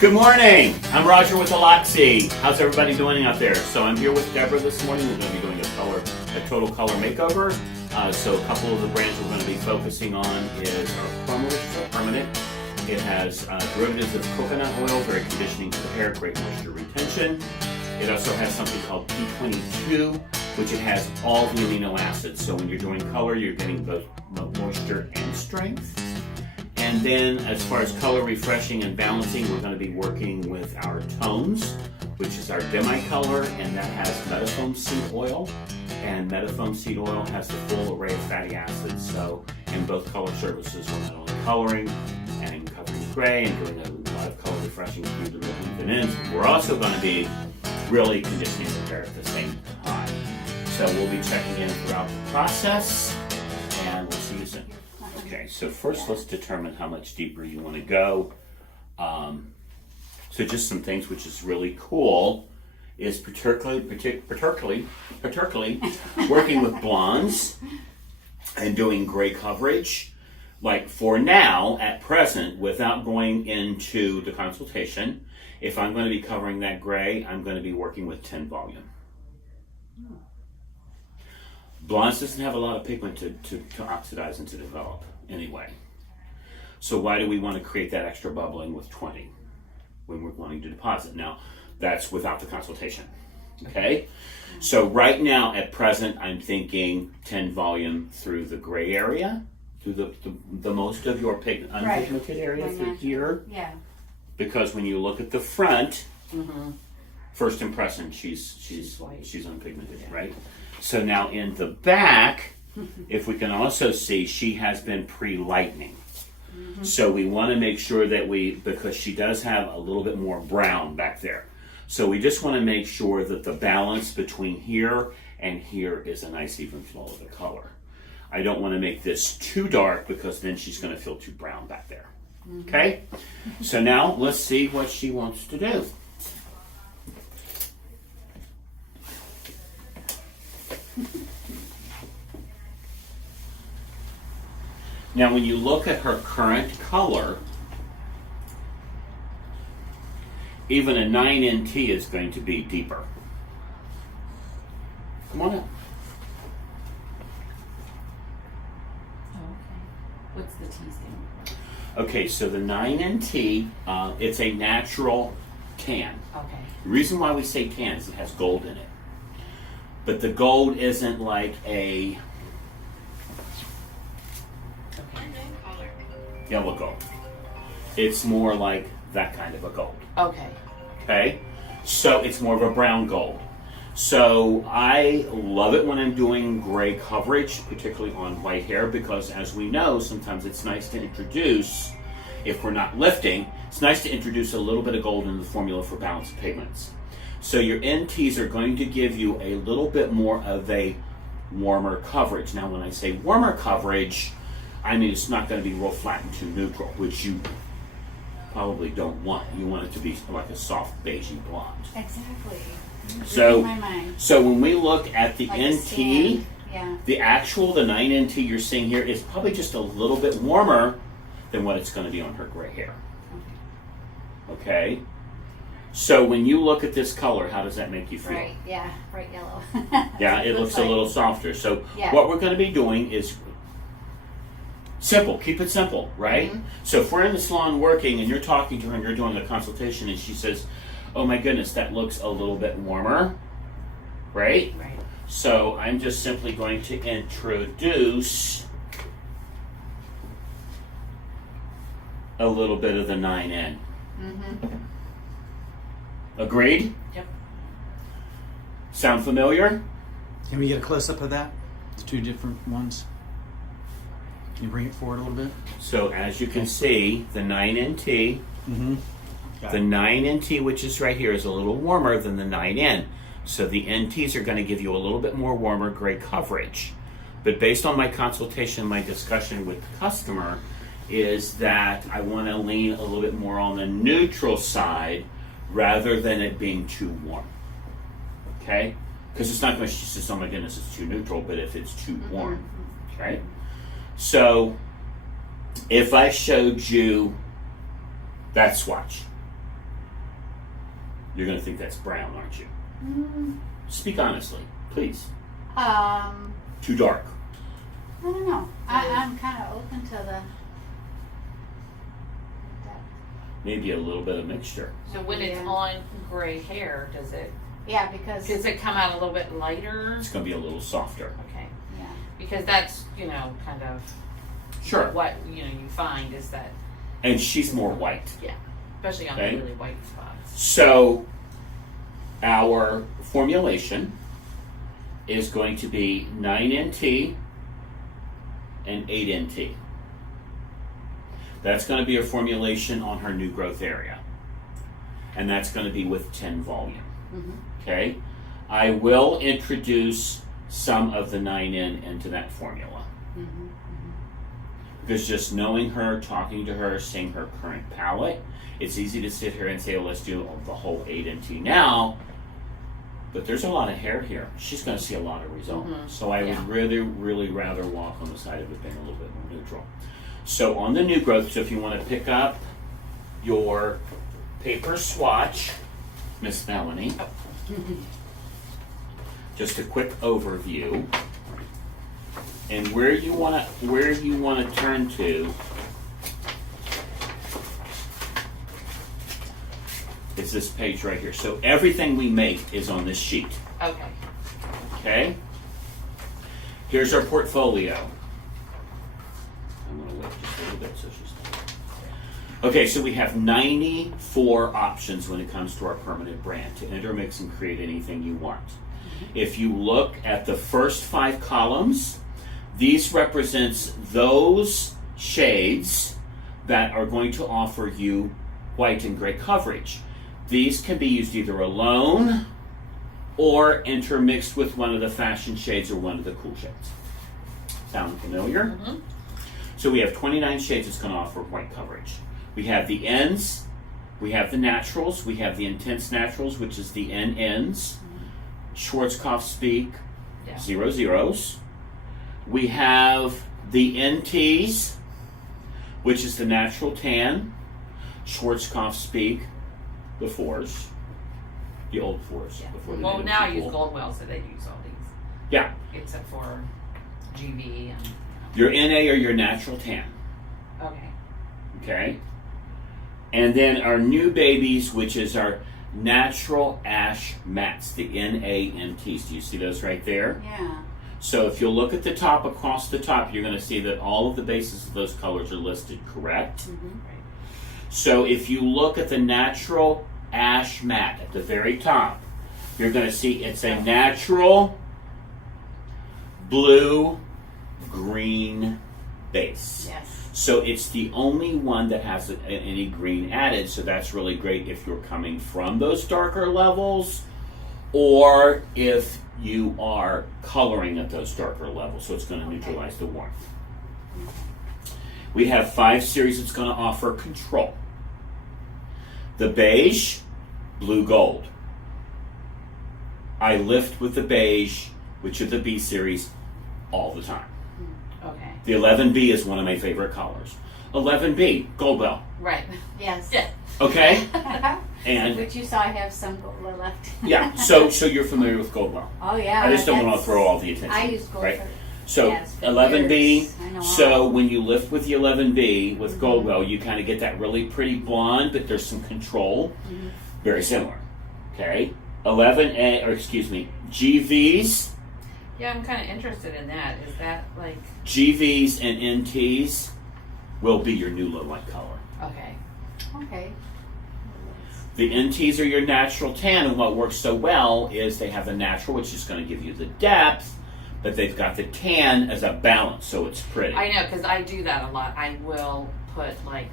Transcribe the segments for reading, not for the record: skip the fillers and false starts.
Good morning. I'm Roger with Aloxxi. How's everybody doing out there? So I'm here with Deborah this morning. We're going to be doing a total color makeover. So a couple of the brands we're going to be focusing on is our Chroma Permanent. It has derivatives of coconut oil, very conditioning to the hair, great moisture retention. It also has something called P22, which it has all the amino acids. So when you're doing color, you're getting both moisture and strength. And then as far as color refreshing and balancing, we're going to be working with our tones, which is our demi-color, and that has metafoam seed oil. And metafoam seed oil has the full array of fatty acids. So in both color services, we're not only coloring and covering gray and doing a lot of color refreshing through the middle and ends, we're also going to be really conditioning the hair at the same time. So we'll be checking in throughout the process, and we'll see you soon. Okay, so first let's determine how much deeper you want to go. So just some things which is really cool is particularly working with blondes and doing gray coverage. Like for now, at present, without going into the consultation, if I'm going to be covering that gray, I'm going to be working with 10 volume. Blondes doesn't have a lot of pigment to oxidize and to develop anyway. So why do we want to create that extra bubbling with 20 when we're wanting to deposit? Now, that's without the consultation, okay? So right now, at present, I'm thinking 10 volume through the gray area, through the most of your unpigmented area through here. Yeah. Because when you look at the front, first impression, she's unpigmented, right? So now in the back, if we can also see, she has been pre-lightening. So we want to make sure that because she does have a little bit more brown back there. So we just want to make sure that the balance between here and here is a nice even flow of the color. I don't want to make this too dark because then she's going to feel too brown back there. Okay? So now let's see what she wants to do. Now when you look at her current color, even a 9NT is going to be deeper. Come on up. What's the T stand? Okay, so the 9NT, it's a natural tan. Okay. The reason why we say tan is it has gold in it. But the gold isn't like a yellow gold. It's more like that kind of a gold. Okay. Okay? So it's more of a brown gold. So I love it when I'm doing gray coverage, particularly on white hair, because as we know, sometimes it's nice to introduce, if we're not lifting, it's nice to introduce a little bit of gold in the formula for balanced pigments. So your NTs are going to give you a little bit more of a warmer coverage. Now when I say warmer coverage, I mean it's not going to be real flat and too neutral, which you probably don't want. You want it to be like a soft beigey blonde. Exactly. So, my mind. so when we look at the Like NT, yeah. the 9NT you're seeing here is probably just a little bit warmer than what it's going to be on her gray hair. Okay? So when you look at this color, how does that make you feel? Right, yeah, bright yellow. Yeah, it looks a little softer. So Yeah. what we're going to be doing is simple. Keep it simple, right? So if we're in the salon working and you're talking to her and you're doing a consultation and she says, oh my goodness, that looks a little bit warmer, right? Right. So I'm just simply going to introduce a little bit of the 9N. Agreed? Yep. Sound familiar? Can we get a close-up of that? The two different ones? Can you bring it forward a little bit? So as you can see, the 9NT, Got the it. 9NT, which is right here, is a little warmer than the 9N. So the NTs are going to give you a little bit more warmer gray coverage. But based on my consultation, my discussion with the customer is that I want to lean a little bit more on the neutral side rather than it being too warm. Okay? Because it's not going to, she says, oh my goodness, it's too neutral, but if it's too warm, okay? So if I showed you that swatch, You're going to think that's brown, aren't you? Mm, Speak honestly, please. I Too dark. don't know. I'm kind of open to the. Maybe a little bit of mixture. So when it's Yeah. on gray hair, does it Because come out a little bit lighter? It's going to be a little softer. Okay, yeah. because that's kind of Sure. what you find is that, And she's more white. especially on Okay. the really white spots. So our formulation is going to be 9NT and 8NT. That's going to be a formulation on her new growth area. And that's going to be with 10 volume. Mm-hmm. Okay? I will introduce some of the 9N into that formula. Mm-hmm. Because just knowing her, talking to her, seeing her current palette, it's easy to sit here and say, oh, let's do the whole 8NT now. But there's a lot of hair here. She's going to see a lot of result. Mhm. So I Yeah. would really, really rather walk on the side of it being a little bit more neutral. So on the new growth, so if you want to pick up your paper swatch, Miss Melanie, just a quick overview, and where you want to turn to is this page right here. So everything we make is on this sheet. Okay. Okay? Here's our portfolio. I'm going to wait just a little bit so she's done. Okay, so we have 94 options when it comes to our permanent brand to intermix and create anything you want. If you look at the first 5 columns, these represents those shades that are going to offer you white and gray coverage. These can be used either alone or intermixed with one of the fashion shades or one of the cool shades. Sound familiar? Mm-hmm. So we have 29 shades that's going to offer white coverage. We have the ends, we have the naturals, we have the intense naturals, which is the NNs, Schwarzkopf speak, Yeah. 00s. We have the NTs, which is the natural tan, Schwarzkopf speak, the 4s, the old 4s. Yeah. Before they Well, made now I them use cool. Goldwell, so they use all these, Yeah, except for GV and. your NA or your natural tan. Okay. Okay? And then our new babies, which is our natural ash mats, the NANTs. Do you see those right there? Yeah. So if you look at the top, across the top, you're going to see that all of the bases of those colors are listed correct. Mm-hmm. Right. So if you look at the natural ash mat at the very top, you're going to see it's a natural blue-green base. Yes. So it's the only one that has any green added, so that's really great if you're coming from those darker levels or if you are coloring at those darker levels, so it's going to neutralize the warmth. We have 5 series that's going to offer control. The beige, blue gold. I lift with the beige, which is the B series, all the time. Okay. The 11B is one of my favorite colors. 11B, Goldwell. Right. Yes. Yeah. Okay? And Which you saw I have some gold left. yeah, so you're familiar with Goldwell. Oh yeah. I just don't want to that's- throw all the attention. I used gold right? for So yes, for 11B. years. I know So all. when you lift with the 11B with Goldwell, you kind of get that really pretty blonde, but there's some control. Mhm. Very similar. Okay? 11A, or excuse me, GVs. Yeah, I'm kind of interested in that. Is that like GVs and NTs will be your new low light color. okay? Okay. The NTs are your natural tan, and what works so well is they have the natural, which is going to give you the depth, but they've got the tan as a balance, so it's pretty. I know because I do that a lot. I will put like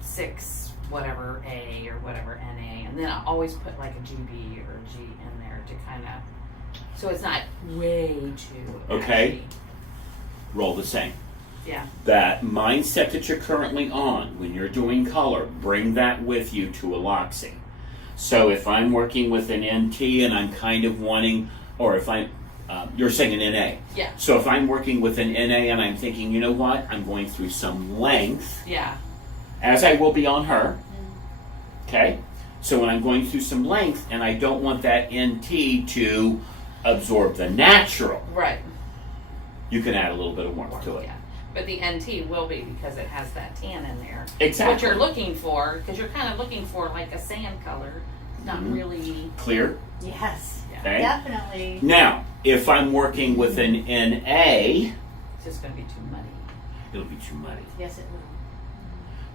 6 whatever A or whatever NA, and then I always put like a GB or G in there to kind of so it's not way too Okay. ashy. Roll the same. Yeah. That mindset that you're currently on when you're doing color, bring that with you to Aloxxi. So if I'm working with an NT and I'm kind of wanting, or if I'm, you're saying an NA. Yeah. So if I'm working with an NA and I'm thinking, you know what, I'm going through some length, Yeah. as I will be on her, okay? So when I'm going through some length and I don't want that NT to absorb the natural, Right. you can add a little bit of warmth to it. Yeah. But the NT will be because it has that tan in there. Exactly. What you're looking for, because you're kind of looking for like a sand color, not really. Clear? Yes, Okay. definitely. Now, if I'm working with an NA, It's just going to be too muddy. it'll be too muddy. Yes, it will.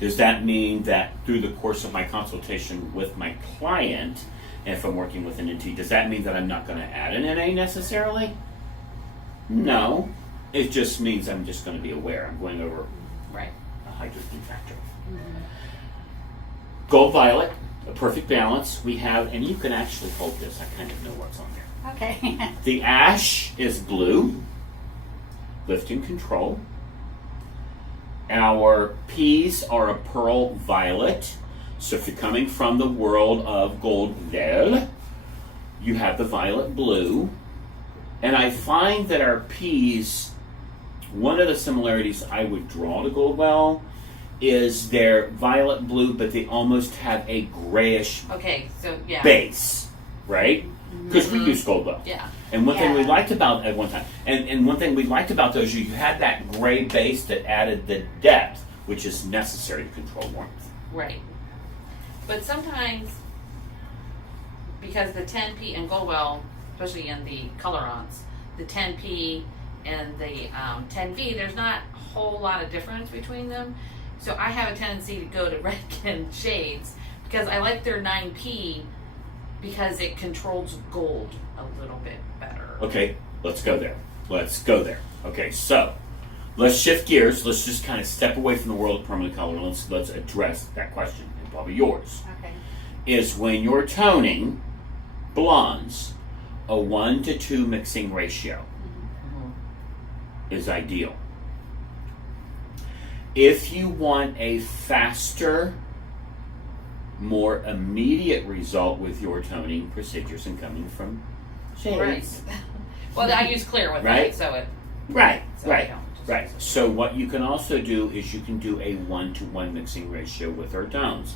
Does that mean that through the course of my consultation with my client, if I'm working with an NT, does that mean that I'm not going to add an NA necessarily? No. It just means I'm just going to be aware. I'm going over Right. a hydrogen factor. Gold violet, a perfect balance. We have, and you can actually hold this. I kind of know what's on there. Okay. The ash is blue, lift and control. Our peas are a pearl violet. So if you're coming from the world of gold vert, you have the violet blue. And I find that our peas, one of the similarities I would draw to Goldwell is they're violet blue, but they almost have a grayish Okay, so yeah. base, right? Because we use Goldwell. Yeah. And one thing we Yeah. liked about at one time, and one thing we liked about those, you had that gray base that added the depth, which is necessary to control warmth. Right. But sometimes, because the 10P and Goldwell, especially in the colorants, the 10P and the 10V, there's not a whole lot of difference between them. So I have a tendency to go to Redken shades because I like their 9P because it controls gold a little bit better. Okay, let's go there. Let's go there. Okay, so let's shift gears. Let's just kind of step away from the world of permanent color. Let's address that question, and probably yours. Okay. Is when you're toning blondes, a 1 to 2 mixing ratio is ideal. If you want a faster, more immediate result with your toning procedures and coming from shades. Right. Well, I use clear with Right. it, so it. Right, So I right, don't just- right. So what you can also do is you can do a 1-to-1 mixing ratio with our tones.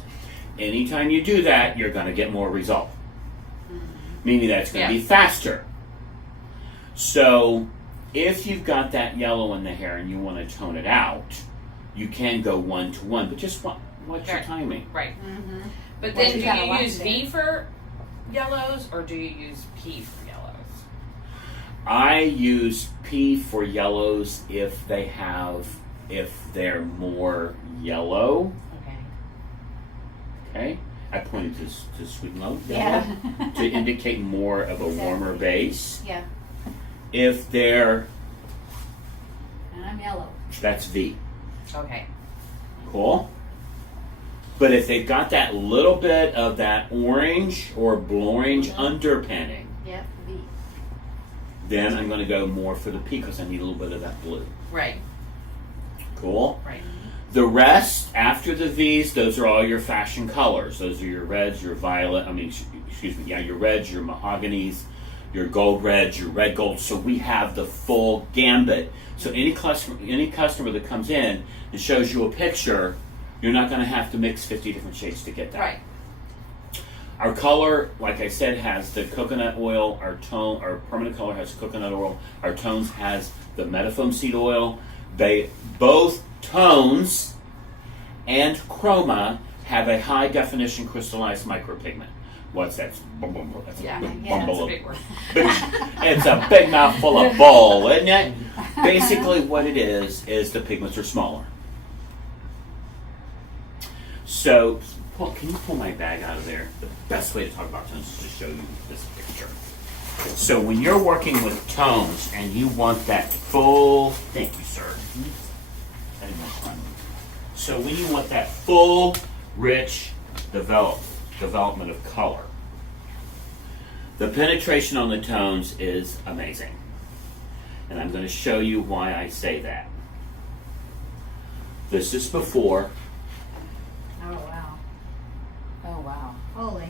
Anytime you do that, you're going to get more result. Meaning that it's going to be Yes. faster. So if you've got that yellow in the hair and you want to tone it out, you can go 1-to-1, but just what's your Right. timing? Right. Mm-hmm. But Well, then you do gotta you watch use it. V for yellows or do you use P for yellows? I use P for yellows if they're more yellow. Okay. Okay, I pointed to sweet and low Yeah. yellow to indicate more of a warmer base. Yeah. If they're, And I'm yellow. that's V. Okay. Cool. But if they've got that little bit of that orange or blue-orange underpinning, Yep. V. then I'm going to go more for the P because I need a little bit of that blue. Right. Cool. Right. The rest, after the V's, those are all your fashion colors. Those are your reds, your violet, your reds, your mahoganies, your gold reds, your red gold. So we have the full gambit. So any customer that comes in and shows you a picture, you're not going to have to mix 50 different shades to get that. Right. Our color, like I said, has the coconut oil. Our permanent color has coconut oil. Our tones has the metafoam seed oil. Both tones and chroma have a high definition crystallized micropigment. What's that? That's Yeah. a big Yeah, bumble It's a of big word. it's a big mouthful of bull, isn't it? Basically, what it is the pigments are smaller. So, can you pull my bag out of there? The best way to talk about tones is to show you this picture. So, when you're working with tones and you want that full, thank you, sir. So, when you want that full, rich development of color, the penetration on the tones is amazing. And I'm going to show you why I say that. This is before. Oh wow. Oh wow. Holy.